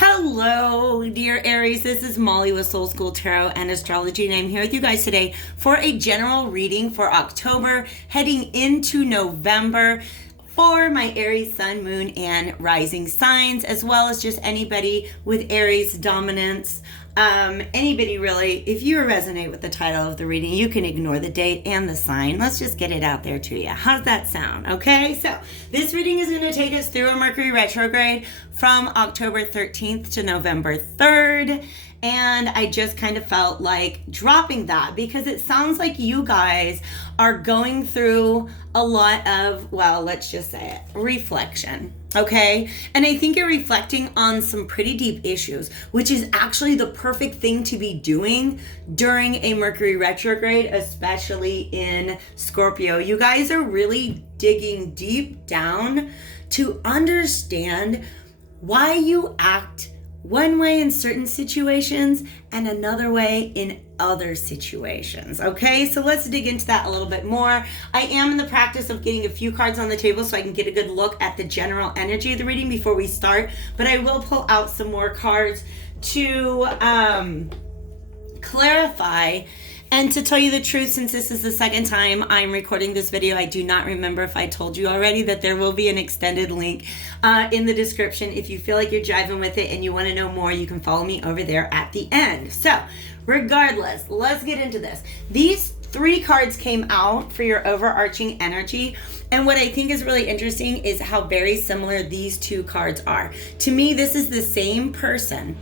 Hello, dear Aries. This is Molly with Soul School Tarot and Astrology, and I'm here with you guys today for a general reading for October, heading into November, for my Aries sun, moon, and rising signs, as well as just anybody with Aries dominance. Anybody really. If you resonate with the title of the reading, you can ignore the date and the sign. Let's just get it out there to you. How's that sound? Okay, so this reading is going to take us through a Mercury retrograde from October 13th to November 3rd. And I just kind of felt like dropping that because it sounds like you guys are going through a lot of, well, let's just say it, reflection. Okay. And I think you're reflecting on some pretty deep issues, which is actually the perfect thing to be doing during a Mercury retrograde, especially in Scorpio. You guys are really digging deep down to understand why you act one way in certain situations and another way in other situations. Okay, so let's dig into that a little bit more. I am in the practice of getting a few cards on the table so I can get a good look at the general energy of the reading before we start, but I will pull out some more cards to clarify. And to tell you the truth, since this is the second time I'm recording this video, I do not remember if I told you already that there will be an extended link in the description. If you feel like you're driving with it and you want to know more, you can follow me over there at the end. So regardless, let's get into this. These three cards came out for your overarching energy. And what I think is really interesting is how very similar these two cards are. To me, this is the same person,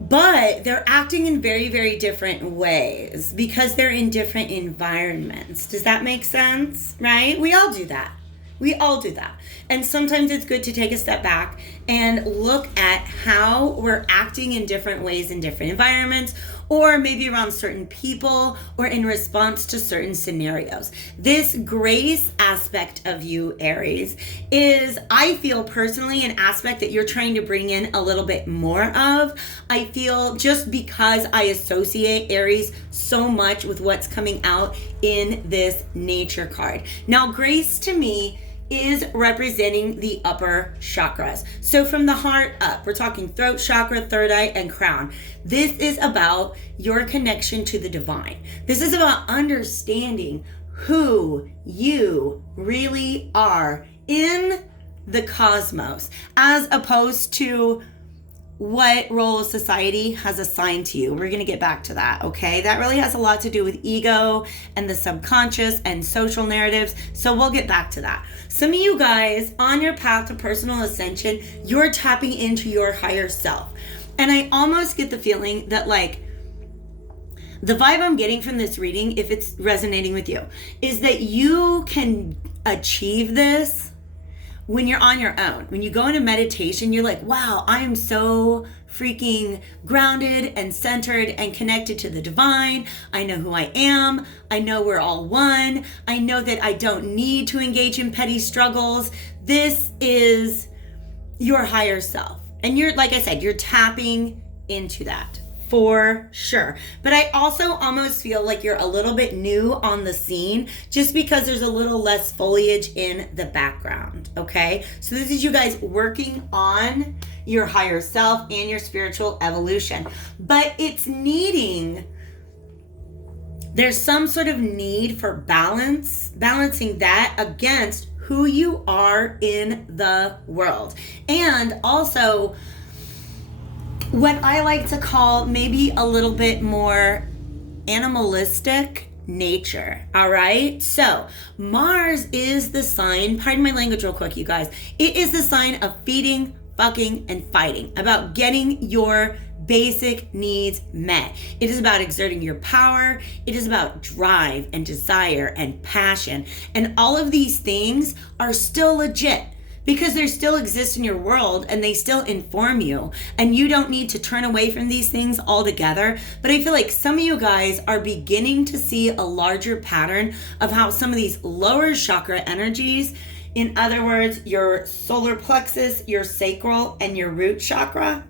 but they're acting in very, very different ways because they're in different environments. Does that make sense? Right? We all do that. We all do that. And sometimes it's good to take a step back and look at how we're acting in different ways in different environments, or maybe around certain people, or in response to certain scenarios. This grace aspect of you, Aries, is, I feel personally, an aspect that you're trying to bring in a little bit more of. I feel just because I associate Aries so much with what's coming out in this nature card. Now, grace to me is representing the upper chakras. So from the heart up, we're talking throat chakra, third eye, and crown. This is about your connection to the divine. This is about understanding who you really are in the cosmos, as opposed to what role society has assigned to you. We're going to get back to that, okay? That really has a lot to do with ego and the subconscious and social narratives, so we'll get back to that. Some of you guys, on your path to personal ascension, you're tapping into your higher self. And I almost get the feeling that, like, the vibe I'm getting from this reading, if it's resonating with you, is that you can achieve this when you're on your own. When you go into meditation, you're like, wow, I am so freaking grounded and centered and connected to the divine. I know who I am. I know we're all one. I know that I don't need to engage in petty struggles. This is your higher self. And you're, like I said, you're tapping into that. For sure. But I also almost feel like you're a little bit new on the scene just because there's a little less foliage in the background, okay? So this is you guys working on your higher self and your spiritual evolution. But it's needing, there's some sort of need for balancing that against who you are in the world. And also, what I like to call maybe a little bit more animalistic nature, all right? So Mars is the sign, pardon my language real quick, you guys. It is the sign of feeding, fucking, and fighting, about getting your basic needs met. It is about exerting your power. It is about drive and desire and passion. And all of these things are still legit, because they still exist in your world and they still inform you, and you don't need to turn away from these things altogether. But I feel like some of you guys are beginning to see a larger pattern of how some of these lower chakra energies, in other words, your solar plexus, your sacral, and your root chakra,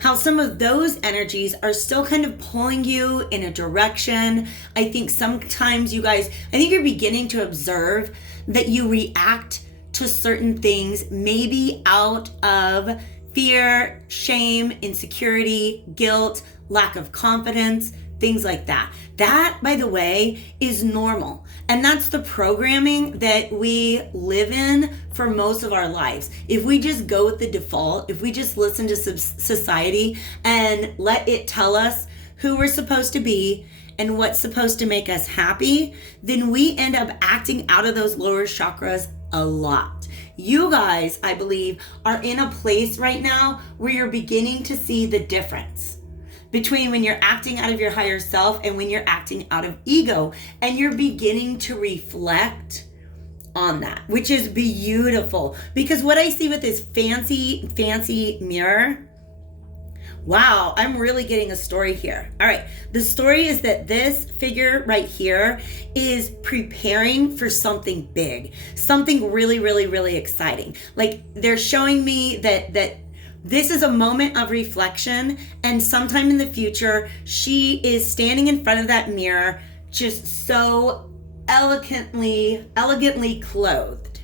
how some of those energies are still kind of pulling you in a direction. I think sometimes you guys, I think you're beginning to observe that you react to certain things, maybe out of fear, shame, insecurity, guilt, lack of confidence, things like that. That, by the way, is normal. And that's the programming that we live in for most of our lives. If we just go with the default, if we just listen to society and let it tell us who we're supposed to be and what's supposed to make us happy, then we end up acting out of those lower chakras a lot. You guys, I believe, are in a place right now where you're beginning to see the difference between when you're acting out of your higher self and when you're acting out of ego. And you're beginning to reflect on that, which is beautiful. Because what I see with this fancy mirror, wow, I'm really getting a story here. All right, the story is that this figure right here is preparing for something big, something really, really, really exciting. Like, they're showing me that this is a moment of reflection, and sometime in the future, she is standing in front of that mirror, just so elegantly clothed,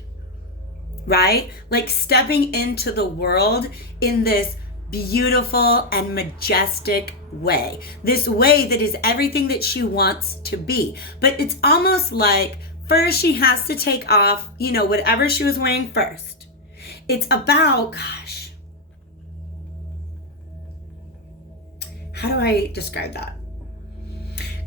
right? Like stepping into the world in this beautiful and majestic way. This way that is everything that she wants to be. But it's almost like first she has to take off, whatever she was wearing first. It's about, how do I describe that?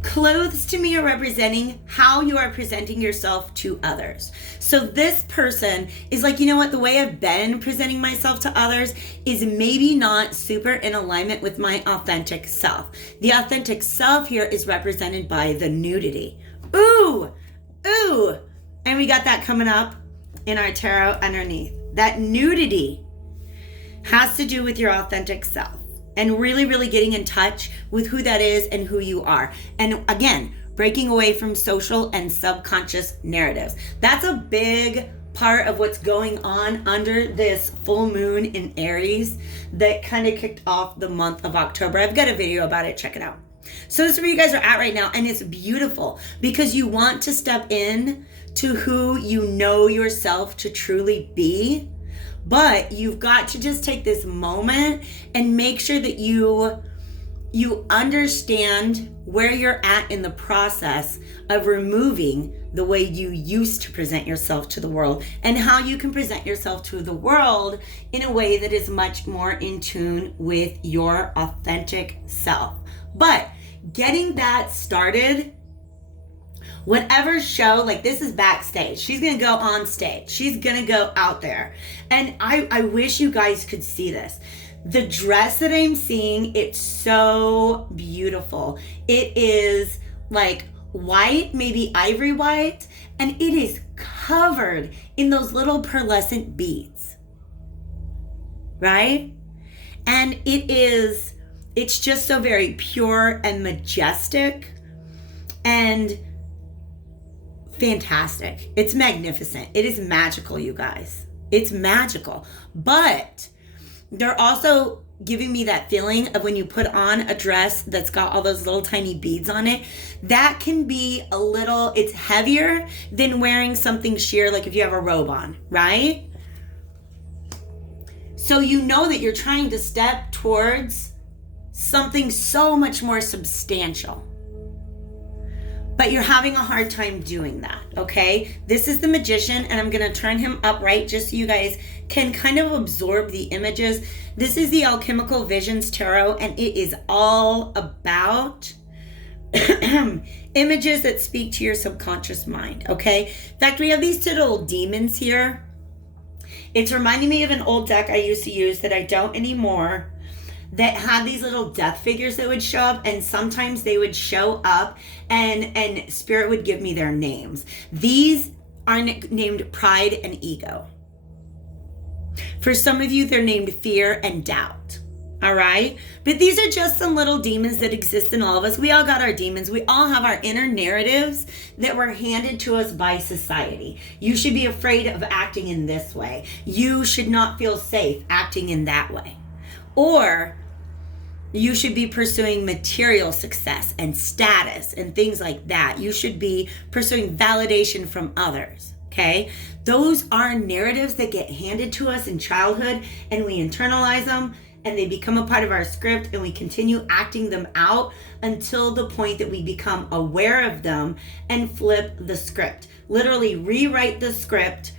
Clothes to me are representing how you are presenting yourself to others. So this person is like, you know what, the way I've been presenting myself to others is maybe not super in alignment with my authentic self. The authentic self here is represented by the nudity. Ooh. And we got that coming up in our tarot underneath. That nudity has to do with your authentic self. And really, really getting in touch with who that is and who you are. And again, breaking away from social and subconscious narratives. That's a big part of what's going on under this full moon in Aries that kind of kicked off the month of October. I've got a video about it. Check it out. So this is where you guys are at right now. And it's beautiful because you want to step in to who you know yourself to truly be. But you've got to just take this moment and make sure that you understand where you're at in the process of removing the way you used to present yourself to the world and how you can present yourself to the world in a way that is much more in tune with your authentic self. But getting that started, whatever show, like this is backstage. She's going to go on stage. She's going to go out there. And I wish you guys could see this. The dress that I'm seeing, it's so beautiful. It is like white, maybe ivory white, and it is covered in those little pearlescent beads, right? And it's just so very pure and majestic and fantastic. It's magnificent. It is magical, you guys. It's magical. But they're also giving me that feeling of when you put on a dress that's got all those little tiny beads on it, that can be it's heavier than wearing something sheer, like if you have a robe on, right? So you know that you're trying to step towards something so much more substantial. But you're having a hard time doing that, okay? This is the Magician, and I'm going to turn him upright just so you guys can kind of absorb the images. This is the Alchemical Visions Tarot, and it is all about images that speak to your subconscious mind, okay? In fact, we have these two little demons here. It's reminding me of an old deck I used to use that I don't anymore, that had these little death figures that would show up, and sometimes they would show up and spirit would give me their names. These are named Pride and Ego. For some of you, they're named Fear and Doubt. All right? But these are just some little demons that exist in all of us. We all got our demons. We all have our inner narratives that were handed to us by society. You should be afraid of acting in this way. You should not feel safe acting in that way. Or you should be pursuing material success and status and things like that. You should be pursuing validation from others, Okay? Those are narratives that get handed to us in childhood, and we internalize them, and they become a part of our script, and we continue acting them out until the point that we become aware of them and flip the script. Literally rewrite the script,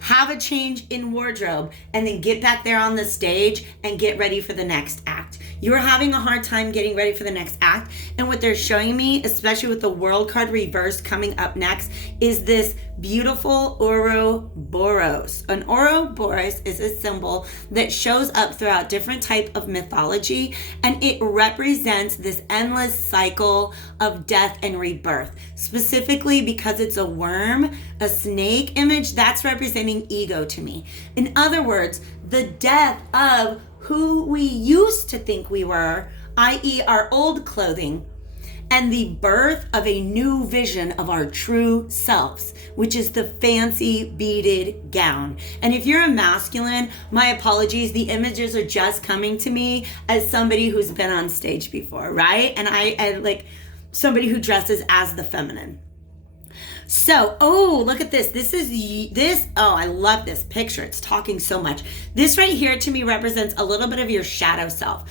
have a change in wardrobe, and then get back there on the stage and get ready for the next act. You're having a hard time getting ready for the next act, and what they're showing me, especially with the World card reversed coming up next, is this beautiful Ouroboros. An Ouroboros is a symbol that shows up throughout different type of mythology, and it represents this endless cycle of death and rebirth. Specifically because it's a worm, a snake image, that's representing ego to me. In other words, the death of who we used to think we were, i.e. our old clothing, and the birth of a new vision of our true selves, which is the fancy beaded gown. And if you're a masculine, my apologies, the images are just coming to me as somebody who's been on stage before, right? And I like somebody who dresses as the feminine. So, oh, look at this. Oh, I love this picture. It's talking so much. This right here to me represents a little bit of your shadow self.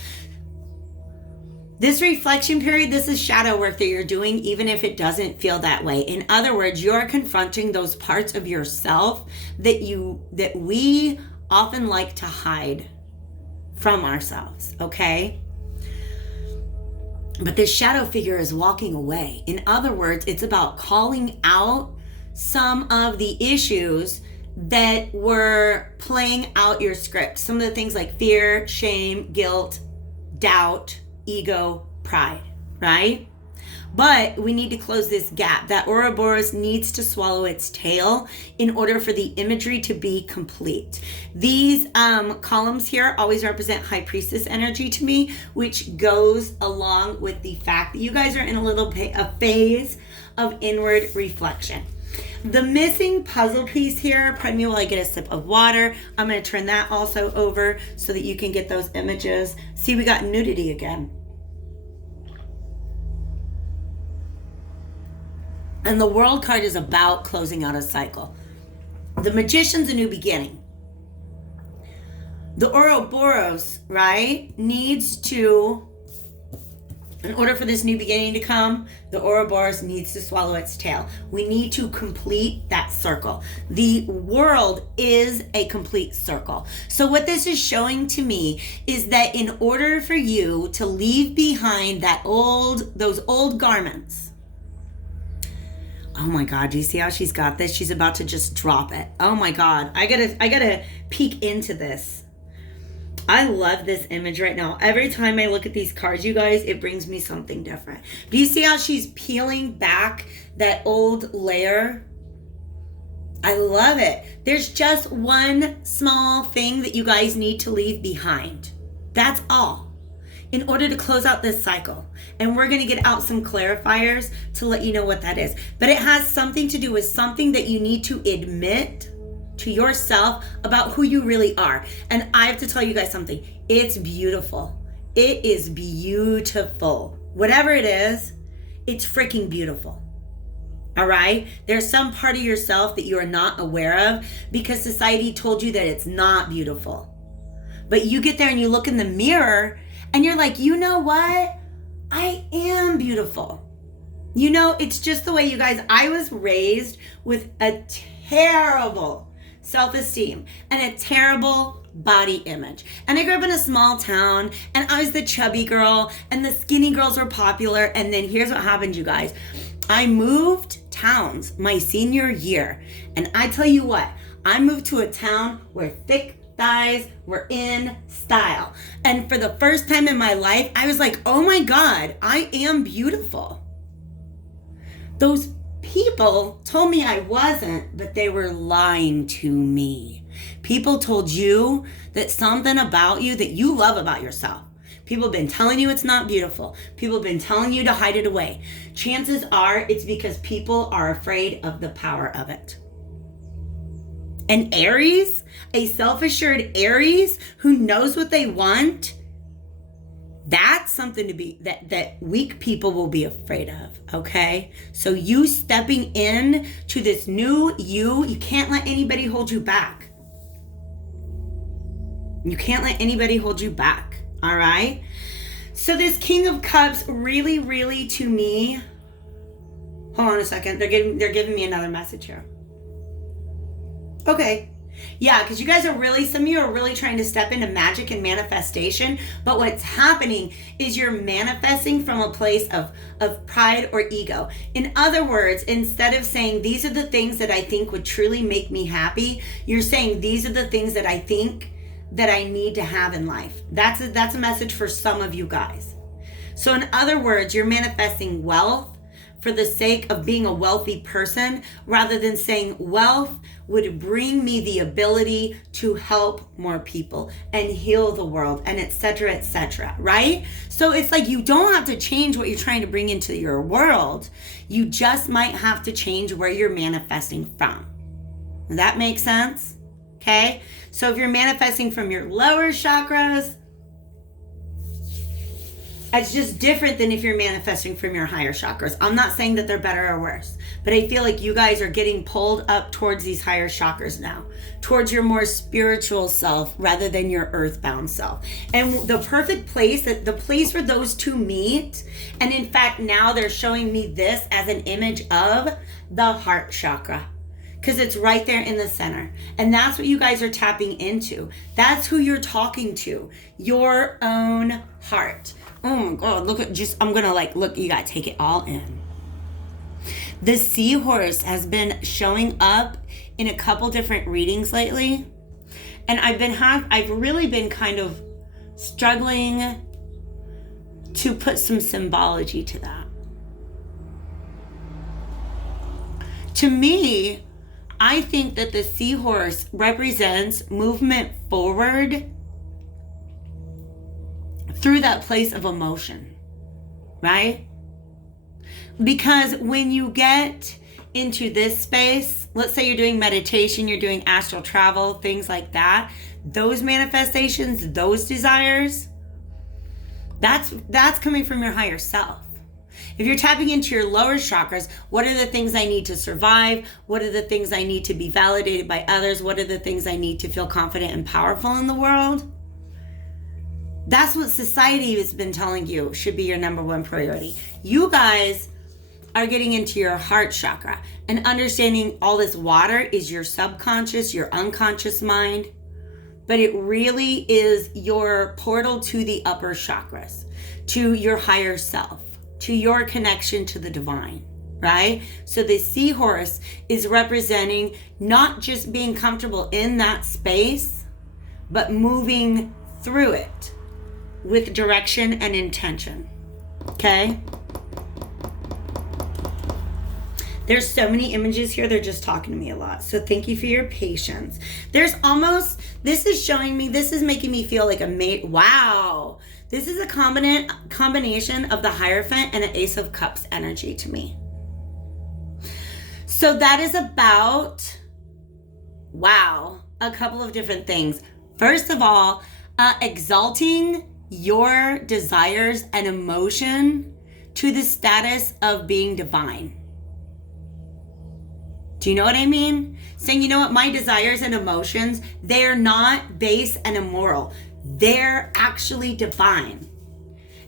This reflection period, this is shadow work that you're doing, even if it doesn't feel that way. In other words, you're confronting those parts of yourself that we often like to hide from ourselves, okay? But this shadow figure is walking away. In other words, it's about calling out some of the issues that were playing out your script. Some of the things like fear, shame, guilt, doubt, ego, pride, right? But we need to close this gap. That Ouroboros needs to swallow its tail in order for the imagery to be complete. These columns here always represent High Priestess energy to me, which goes along with the fact that you guys are in a phase of inward reflection. The missing puzzle piece here, pardon me while I get a sip of water. I'm going to turn that also over so that you can get those images. See, we got nudity again. And the World card is about closing out a cycle. The Magician's a new beginning. The Ouroboros, right, needs to, in order for this new beginning to come, the Ouroboros needs to swallow its tail. We need to complete that circle. The world is a complete circle. So what this is showing to me is that in order for you to leave behind those old garments. Oh my God, do you see how she's got this? She's about to just drop it. Oh my God, I gotta peek into this. I love this image right now. Every time I look at these cards, you guys, it brings me something different. Do you see how she's peeling back that old layer? I love it. There's just one small thing that you guys need to leave behind. That's all. In order to close out this cycle. And we're going to get out some clarifiers to let you know what that is. But it has something to do with something that you need to admit to yourself about who you really are. And I have to tell you guys something. It's beautiful. It is beautiful. Whatever it is, it's freaking beautiful. All right? There's some part of yourself that you are not aware of because society told you that it's not beautiful. But you get there and you look in the mirror and you're like, you know what? I am beautiful. You know, it's just the way, you guys, I was raised with a terrible self-esteem and a terrible body image. And I grew up in a small town and I was the chubby girl and the skinny girls were popular. And then here's what happened, you guys. I moved towns my senior year. And I tell you what, I moved to a town where thick thighs were in style. And for the first time in my life, I was like, oh my God, I am beautiful. Those people told me I wasn't, but they were lying to me. People told you that something about you that you love about yourself. People have been telling you it's not beautiful. People have been telling you to hide it away. Chances are it's because people are afraid of the power of it. And Aries, a self-assured Aries who knows what they want, That's something to be that weak people will be afraid of, okay? So you stepping in to this new you can't let anybody hold you back. You can't let anybody hold you back, all right? So this King of Cups really, really, to me, hold on a second. They're giving me another message here. Okay. Yeah, because you guys are really, some of you are really trying to step into magic and manifestation. But what's happening is you're manifesting from a place of pride or ego. In other words, instead of saying, these are the things that I think would truly make me happy, you're saying, these are the things that I think that I need to have in life. That's a message for some of you guys. So in other words, you're manifesting wealth for the sake of being a wealthy person, rather than saying wealth would bring me the ability to help more people and heal the world, and etc., right? So it's like you don't have to change what you're trying to bring into your world. You just might have to change where you're manifesting from. Does that make sense? Okay? So if you're manifesting from your lower chakras, it's just different than if you're manifesting from your higher chakras. I'm not saying that they're better or worse, but I feel like you guys are getting pulled up towards these higher chakras now, towards your more spiritual self rather than your earthbound self. And the perfect place, the place where those two meet, and in fact, now they're showing me this as an image of the heart chakra, because it's right there in the center. And that's what you guys are tapping into. That's who you're talking to, your own heart. Oh my God, I'm gonna look, you gotta take it all in. The seahorse has been showing up in a couple different readings lately. And I've really been kind of struggling to put some symbology to that. To me, I think that the seahorse represents movement forward through that place of emotion, right? Because when you get into this space, let's say you're doing meditation, you're doing astral travel, things like that, those manifestations, those desires, that's coming from your higher self. If you're tapping into your lower chakras, what are the things I need to survive? What are the things I need to be validated by others? What are the things I need to feel confident and powerful in the world? That's what society has been telling you should be your number one priority. You guys are getting into your heart chakra and understanding all this water is your subconscious, your unconscious mind, but it really is your portal to the upper chakras, to your higher self, to your connection to the divine, right? So the seahorse is representing not just being comfortable in that space, but moving through it with direction and intention, okay? There's so many images here, they're just talking to me a lot. So thank you for your patience. This is making me feel like wow. This is a combination of the Hierophant and an Ace of Cups energy to me. So that is about, a couple of different things. First of all, exalting your desires and emotion to the status of being divine. Do you know what I mean? Saying, you know what, my desires and emotions, they're not base and immoral. They're actually divine.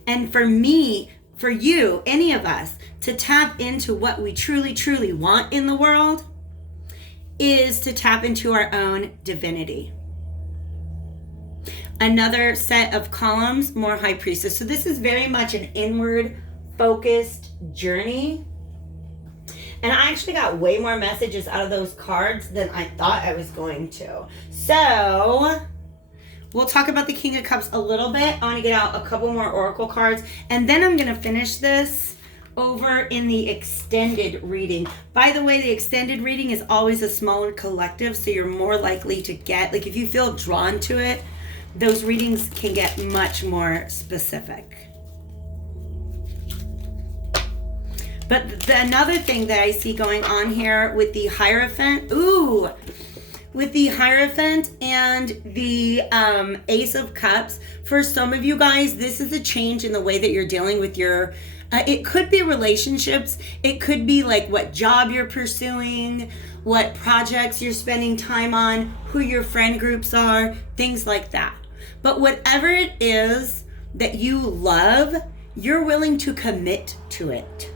And for me, for you, any of us, to tap into what we truly, truly want in the world is to tap into our own divinity. Another set of columns, more High Priestess. So this is very much an inward focused journey. And I actually got way more messages out of those cards than I thought I was going to. So we'll talk about the King of Cups a little bit. I want to get out a couple more Oracle cards. And then I'm going to finish this over in the extended reading. By the way, the extended reading is always a smaller collective. So you're more likely to get, if you feel drawn to it, those readings can get much more specific. But another thing that I see going on here with the Hierophant, with the Hierophant and the Ace of Cups, for some of you guys, this is a change in the way that you're dealing with your, it could be relationships. It could be like what job you're pursuing, what projects you're spending time on, who your friend groups are, things like that. But whatever it is that you love, you're willing to commit to it.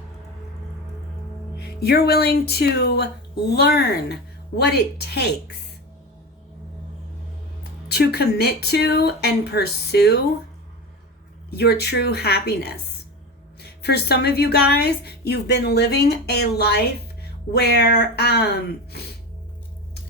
You're willing to learn what it takes to commit to and pursue your true happiness. For some of you guys, you've been living a life where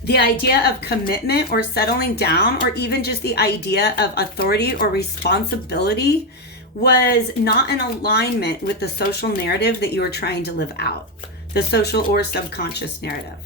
the idea of commitment or settling down, or even just the idea of authority or responsibility, was not in alignment with the social narrative that you were trying to live out, the social or subconscious narrative.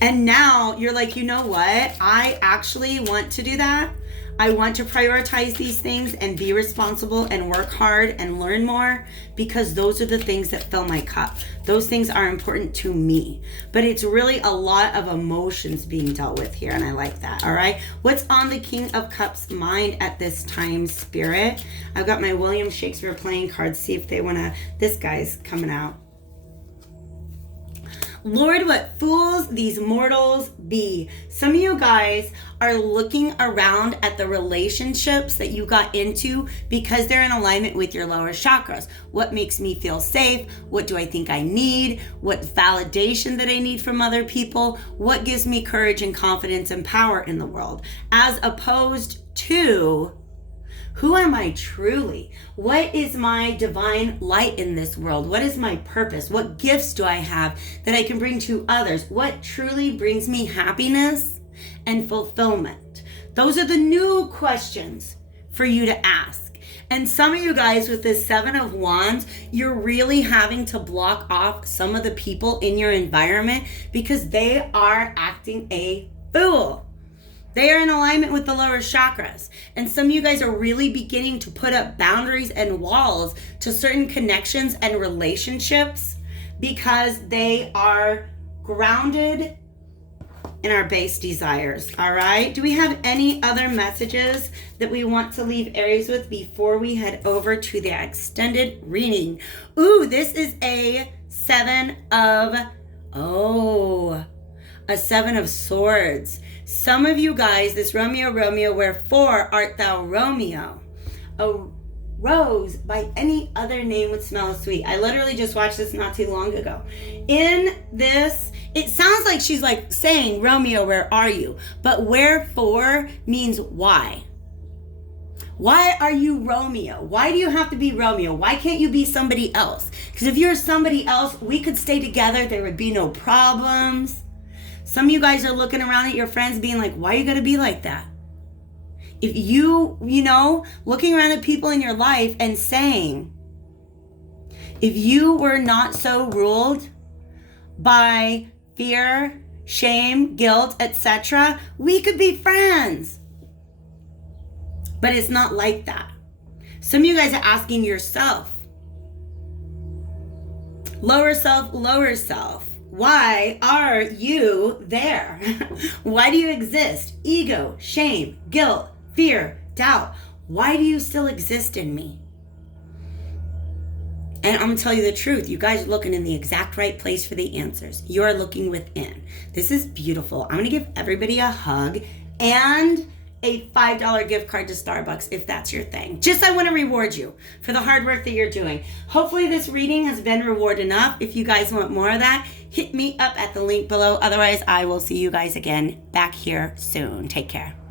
And now you're like, you know what? I actually want to do that. I want to prioritize these things and be responsible and work hard and learn more, because those are the things that fill my cup. Those things are important to me. But it's really a lot of emotions being dealt with here, and I like that. All right. What's on the King of Cups mind at this time, Spirit? I've got my William Shakespeare playing cards. See if they want to. This guy's coming out. Lord, what fools these mortals be. Some of you guys are looking around at the relationships that you got into because they're in alignment with your lower chakras. What makes me feel safe? What do I think I need? What validation that I need from other people? What gives me courage and confidence and power in the world? As opposed to, who am I truly? What is my divine light in this world? What is my purpose? What gifts do I have that I can bring to others? What truly brings me happiness and fulfillment? Those are the new questions for you to ask. And some of you guys with this Seven of Wands, you're really having to block off some of the people in your environment because they are acting a fool. They are in alignment with the lower chakras. And some of you guys are really beginning to put up boundaries and walls to certain connections and relationships because they are grounded in our base desires. All right. Do we have any other messages that we want to leave Aries with before we head over to the extended reading? Ooh, this is a Seven of Swords. Some of you guys, this Romeo, wherefore art thou Romeo? A rose by any other name would smell sweet. I literally just watched this not too long ago. In this, it sounds like she's like saying, Romeo, where are you? But wherefore means why. Why are you Romeo? Why do you have to be Romeo? Why can't you be somebody else? Because if you're somebody else, we could stay together. There would be no problems. Some of you guys are looking around at your friends being like, why are you going to be like that? If looking around at people in your life and saying, if you were not so ruled by fear, shame, guilt, etc., we could be friends. But it's not like that. Some of you guys are asking yourself, lower self, why are you there? Why do you exist? Ego, shame, guilt, fear, doubt. Why do you still exist in me? And I'm going to tell you the truth. You guys are looking in the exact right place for the answers. You're looking within. This is beautiful. I'm going to give everybody a hug and a $5 gift card to Starbucks if that's your thing. I want to reward you for the hard work that you're doing. Hopefully this reading has been reward enough. If you guys want more of that, hit me up at the link below. Otherwise, I will see you guys again back here soon. Take care.